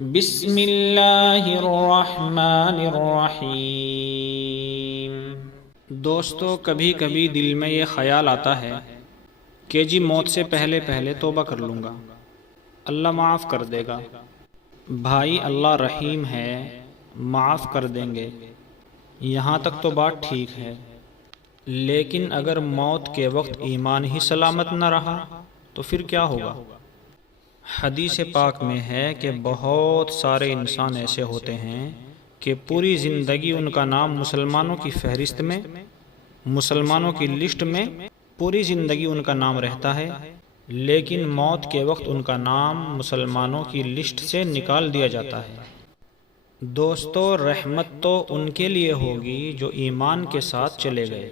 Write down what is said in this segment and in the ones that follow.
بسم اللہ الرحمن الرحیم۔ دوستو، کبھی کبھی دل میں یہ خیال آتا ہے کہ موت سے پہلے پہلے توبہ کر لوں گا، اللہ معاف کر دے گا۔ بھائی، اللہ رحیم ہے، معاف کر دیں گے، یہاں تک تو بات ٹھیک ہے، لیکن اگر موت کے وقت ایمان ہی سلامت نہ رہا تو پھر کیا ہوگا؟ حدیث پاک میں ہے کہ بہت سارے انسان ایسے ہوتے ہیں کہ پوری زندگی ان کا نام مسلمانوں کی فہرست میں، مسلمانوں کی لسٹ میں پوری زندگی ان کا نام رہتا ہے، لیکن موت کے وقت ان کا نام مسلمانوں کی لسٹ سے نکال دیا جاتا ہے۔ دوستو، رحمت تو ان کے لیے ہوگی جو ایمان کے ساتھ چلے گئے،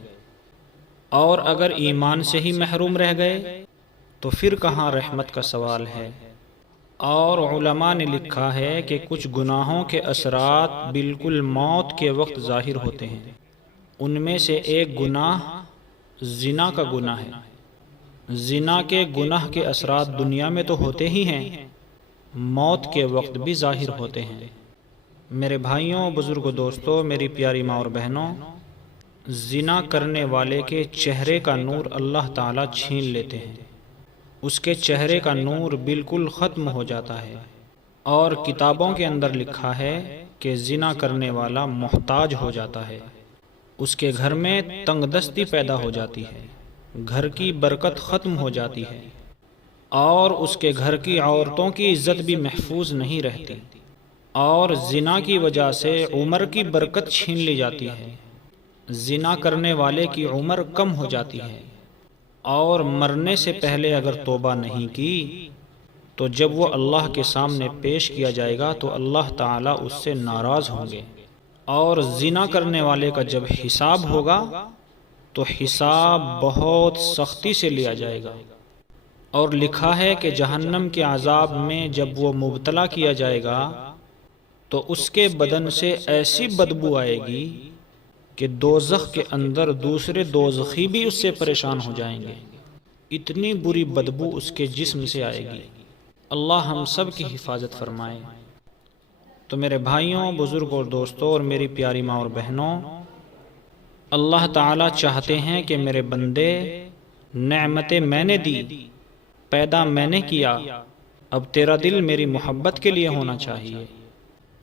اور اگر ایمان سے ہی محروم رہ گئے تو پھر کہاں رحمت کا سوال ہے۔ اور علماء نے لکھا ہے کہ کچھ گناہوں کے اثرات بالکل موت کے وقت ظاہر ہوتے ہیں۔ ان میں سے ایک گناہ زنا کا گناہ ہے۔ زنا کے گناہ کے اثرات دنیا میں تو ہوتے ہی ہیں، موت کے وقت بھی ظاہر ہوتے ہیں۔ میرے بھائیوں، بزرگوں، دوستوں، میری پیاری ماں اور بہنوں، زنا کرنے والے کے چہرے کا نور اللہ تعالیٰ چھین لیتے ہیں، اس کے چہرے کا نور بالکل ختم ہو جاتا ہے، اور کتابوں کے اندر لکھا ہے کہ زنا کرنے والا محتاج ہو جاتا ہے، اس کے گھر میں تنگ دستی پیدا ہو جاتی ہے، گھر کی برکت ختم ہو جاتی ہے، اور اس کے گھر کی عورتوں کی عزت بھی محفوظ نہیں رہتی، اور زنا کی وجہ سے عمر کی برکت چھین لی جاتی ہے، زنا کرنے والے کی عمر کم ہو جاتی ہے، اور مرنے سے پہلے اگر توبہ نہیں کی تو جب وہ اللہ کے سامنے پیش کیا جائے گا تو اللہ تعالیٰ اس سے ناراض ہوں گے، اور زنا کرنے والے کا جب حساب ہوگا تو حساب بہت سختی سے لیا جائے گا، اور لکھا ہے کہ جہنم کے عذاب میں جب وہ مبتلا کیا جائے گا تو اس کے بدن سے ایسی بدبو آئے گی کہ دوزخ کے اندر دوسرے دوزخی بھی اس سے پریشان ہو جائیں گے، اتنی بری بدبو اس کے جسم سے آئے گی۔ اللہ ہم سب کی حفاظت فرمائے۔ تو میرے بھائیوں، بزرگوں اور دوستوں، اور میری پیاری ماں اور بہنوں، اللہ تعالیٰ چاہتے ہیں کہ میرے بندے، نعمتیں میں نے دی، پیدا میں نے کیا، اب تیرا دل میری محبت کے لیے ہونا چاہیے۔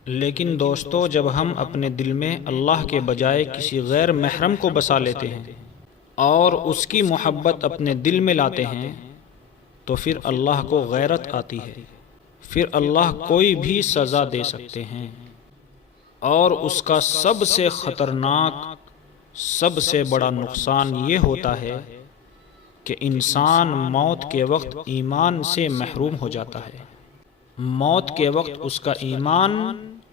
لیکن دوستو، جب ہم اپنے دل میں اللہ کے بجائے کسی غیر محرم کو بسا لیتے ہیں اور اس کی محبت اپنے دل میں لاتے ہیں تو پھر اللہ کو غیرت آتی ہے، پھر اللہ کوئی بھی سزا دے سکتے ہیں، اور اس کا سب سے خطرناک، سب سے بڑا نقصان یہ ہوتا ہے کہ انسان موت کے وقت ایمان سے محروم ہو جاتا ہے، موت کے وقت اس کا ایمان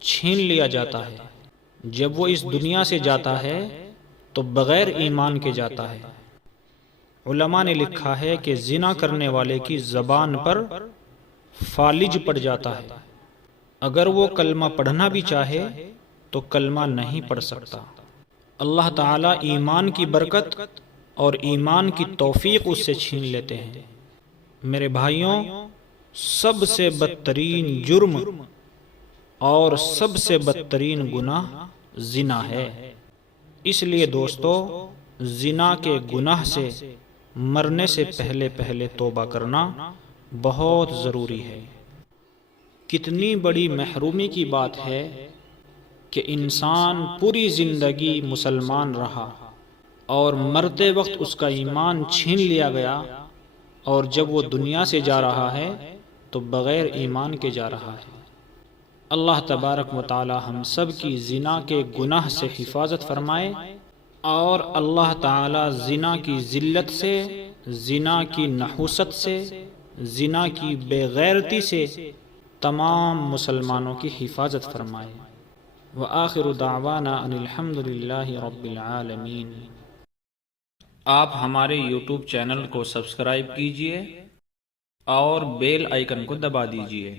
چھین لیا جاتا ہے، جب وہ اس دنیا سے جاتا ہے تو بغیر ایمان کے جاتا ہے۔ علماء نے لکھا ہے کہ زنا کرنے والے کی زبان پر فالج پڑ جاتا ہے، اگر وہ کلمہ پڑھنا بھی چاہے تو کلمہ نہیں پڑھ سکتا۔ اللہ تعالیٰ ایمان کی برکت اور ایمان کی توفیق اس سے چھین لیتے ہیں۔ میرے بھائیوں، سب سے بدترین جرم اور سب سے بدترین گناہ زنا ہے۔ اس لیے دوستو، زنا کے گناہ سے مرنے سے پہلے پہلے توبہ کرنا بہت ضروری ہے۔ کتنی بڑی محرومی کی بات ہے کہ انسان پوری زندگی مسلمان رہا اور مرتے وقت اس کا ایمان چھین لیا گیا، اور جب وہ دنیا سے جا رہا ہے تو بغیر ایمان کے جا رہا ہے۔ اللہ تبارک و تعالی ہم سب کی زنا کے گناہ سے حفاظت فرمائے، اور اللہ تعالی زنا کی ذلت سے، زنا کی نحوست سے، زنا کی بے غیرتی سے تمام مسلمانوں کی حفاظت فرمائے۔ وآخر دعوانا ان الحمد للہ رب العالمین۔ آپ ہمارے یوٹیوب چینل کو سبسکرائب کیجئے اور بیل آئیکن کو دبا دیجئے۔